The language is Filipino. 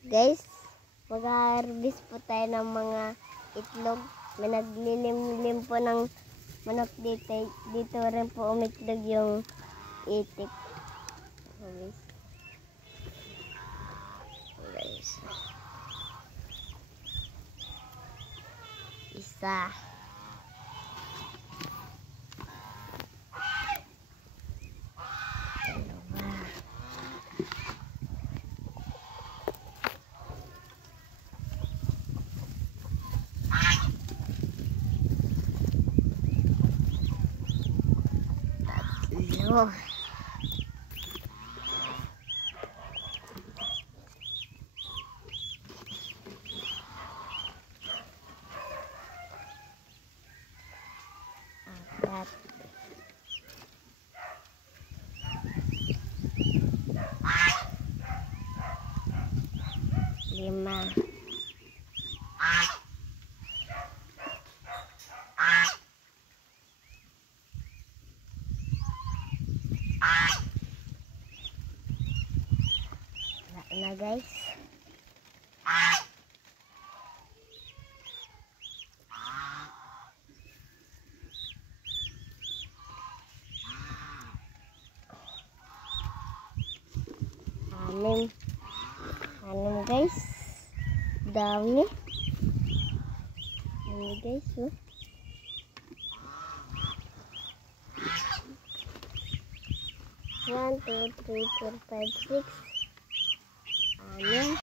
Guys, mag-harvest po tayo ng mga itlog. May naglilim-lim po ng manok dito. Dito rin po umitlog yung itik. Guys. Isa. Tatlo. Apat. Lima. Wala na guys. Anim guys. Dami. Dami guys. Oh. One, two, three, four, five, six. Anim.